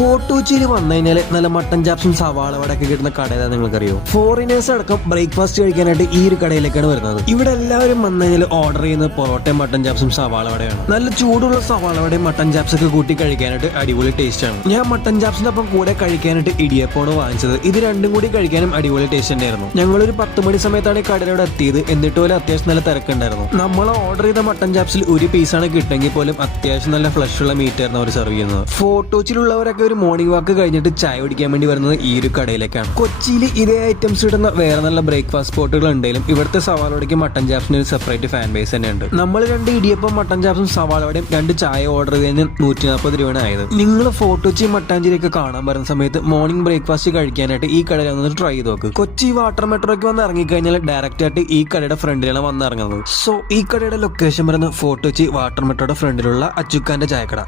Fort കൊച്ചിയിൽ വന്നു കഴിഞ്ഞാൽ നല്ല മട്ടൻ ചാപ്സും സവാള വടയൊക്കെ കിട്ടുന്ന കട ഏതാ നിങ്ങൾക്കറിയോ? ഫോറിനേഴ്സ് അടക്കം ബ്രേക്ക്ഫാസ്റ്റ് കഴിക്കാനായിട്ട് ഈ ഒരു കടയിലേക്കാണ് വരുന്നത്. ഇവിടെ എല്ലാവരും വന്നു കഴിഞ്ഞാൽ ഓർഡർ ചെയ്യുന്നത് പൊറോട്ടയും മട്ടൻ ചാപ്സും സവാള വടയാണ്. നല്ല ചൂടുള്ള സവാള വടയും മട്ടൻ ചാപ്സ് ഒക്കെ കൂട്ടി കഴിക്കാനായിട്ട് അടിപൊളി ടേസ്റ്റ് ആണ്. ഞാൻ മട്ടൻ ചാപ്സിന്റെ ഒപ്പം കൂടെ കഴിക്കാനായിട്ട് ഇടിയപ്പമാണ് വാങ്ങിച്ചത്. ഇത് രണ്ടും കൂടി കഴിക്കാനും അടിപൊളി ടേസ്റ്റ് തന്നെയായിരുന്നു. ഞങ്ങളൊരു 10 മണി സമയത്താണ് ഈ കടയിലൂടെ എത്തിയത്. എന്നിട്ട് പോലും അത്യാവശ്യം നല്ല തിരക്കുണ്ടായിരുന്നു. നമ്മൾ ഓർഡർ ചെയ്ത മട്ടൻ ചാപ്സിൽ ഒരു പീസാണ് കിട്ടുമെങ്കിൽ പോലും അത്യാവശ്യം നല്ല ഫ്ലഷ് ഉള്ള മീറ്റ് ആയിരുന്നു അവർ സെർവ് ചെയ്യുന്നത്. ഫോർട്ട് കൊച്ചിയിലുള്ളവരൊക്കെ ഒരു മോർണിംഗ് വാക്ക് കഴിഞ്ഞിട്ട് ചായ കുടിക്കാൻ വേണ്ടി വരുന്നത് ഈ ഒരു കടയിലേക്കാണ്. കൊച്ചിയിൽ ഇതേ ഐറ്റംസ് ഇടുന്ന വേറെ നല്ല ബ്രേക്ക്ഫാസ്റ്റ് സ്പോട്ടുകൾ ഉണ്ടെങ്കിലും ഇവിടുത്തെ സവാളവടയ്ക്ക് മട്ടൻ ചാപ്സിന് ഒരു സെപ്പറേറ്റ് ഫാൻ ബേസ് തന്നെയുണ്ട്. നമ്മൾ 2 ഇടിയപ്പം മട്ടൻ ചാപ്സും സവാളവടയും 2 ചായ ഓർഡർ ചെയ്തതിന് 140 രൂപയാണ് ആയത്. നിങ്ങൾ ഫോർട്ട് കൊച്ചി മട്ടാഞ്ചേരിയൊക്കെ കാണാൻ വരുന്ന സമയത്ത് മോർണിംഗ് ബ്രേക്ക്ഫാസ്റ്റ് കഴിക്കാനായിട്ട് ഈ കടയിൽ വന്നിട്ട് ട്രൈ ചെയ്ത് നോക്ക്. കൊച്ചി വാട്ടർ മെട്രോയ്ക്ക് വന്ന് ഇറങ്ങിക്കഴിഞ്ഞാൽ ഡയറക്റ്റ് ആയിട്ട് ഈ കടയുടെ ഫ്രണ്ടിലാണ് വന്ന് ഇറങ്ങുന്നത്. സോ ഈ കടയുടെ ലൊക്കേഷൻ വരുന്നത് ഫോർട്ട് കൊച്ചി വാട്ടർ മെട്രോയുടെ ഫ്രണ്ടിലുള്ള അച്ചുക്കാന്റെ ചായക്കട.